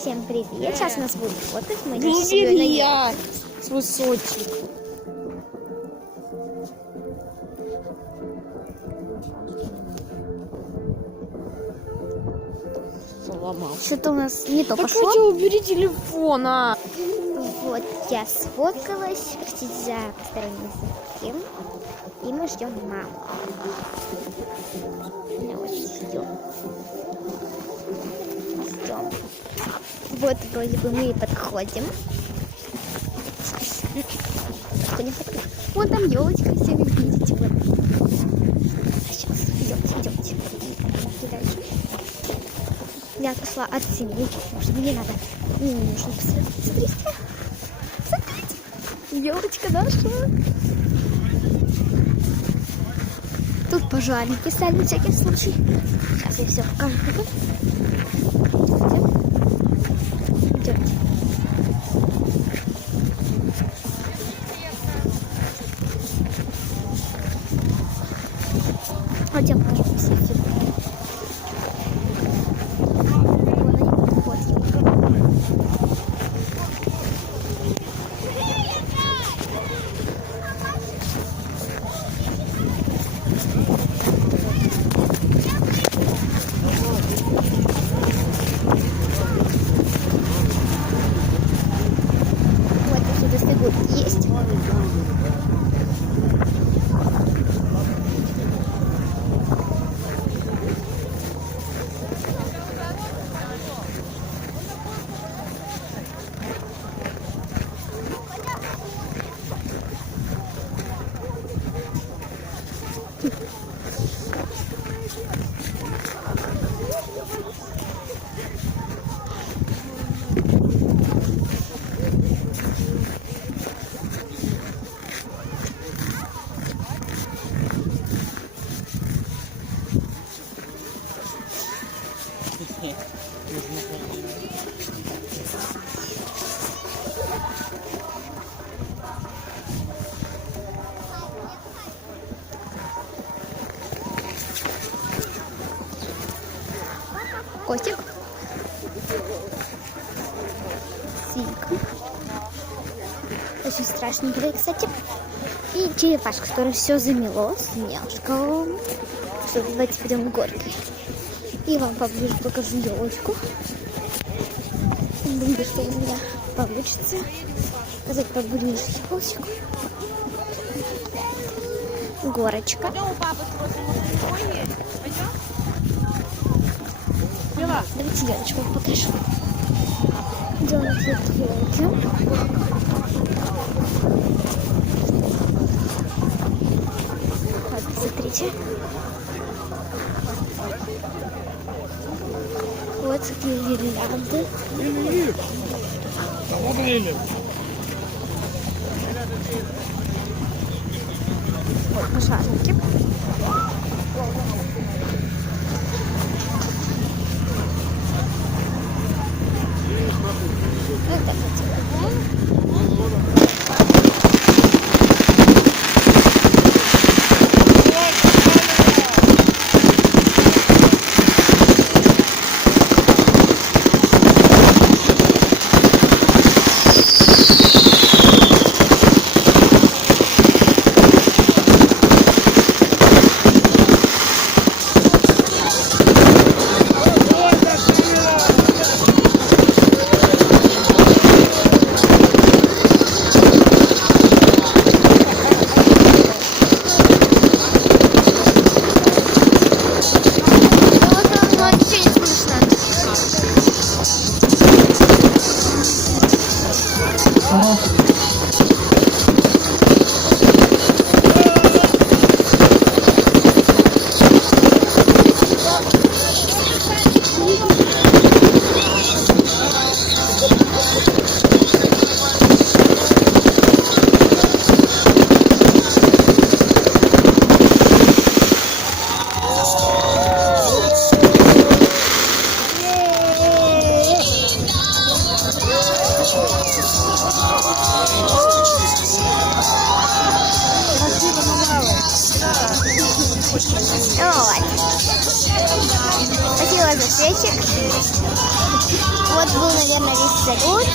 Всем привет! Сейчас нас будут фотать. Мы Не убери я свой сочек. Сломал. Что-то у нас не то Так пошло. хотя убери телефон, а. Вот, я сфоткалась. Простите за посторонние звуки. И мы ждем маму. Мы очень ждем. Ждем. Вот, вроде бы мы и подходим. Вон там елочка, все вы видите. Вот. Сейчас, идемте. И дальше. Я пошла от семьи, потому что мне надо. Мне не нужно посмотреть. Смотрите. Елочка наша. Тут пожарники стали на всякий случай. Сейчас я все покажу. Идемте. Вот я покажу все. Есть. Костик. Свинка. Очень страшненькая, кстати. И черепашка, которая все замело. Снежка. Что, давайте пойдем в горки. И вам поближе покажу елочку. Думаю, что у меня получится показать поближе елочку. Горочка. Давайте елочку покажу. Делаем цвет елки. Вот, смотрите. Вот такие гирлянды. Вот пожарники. Вот так вот. Вот. Спасибо за цветик. Вот был, наверное, весь салют.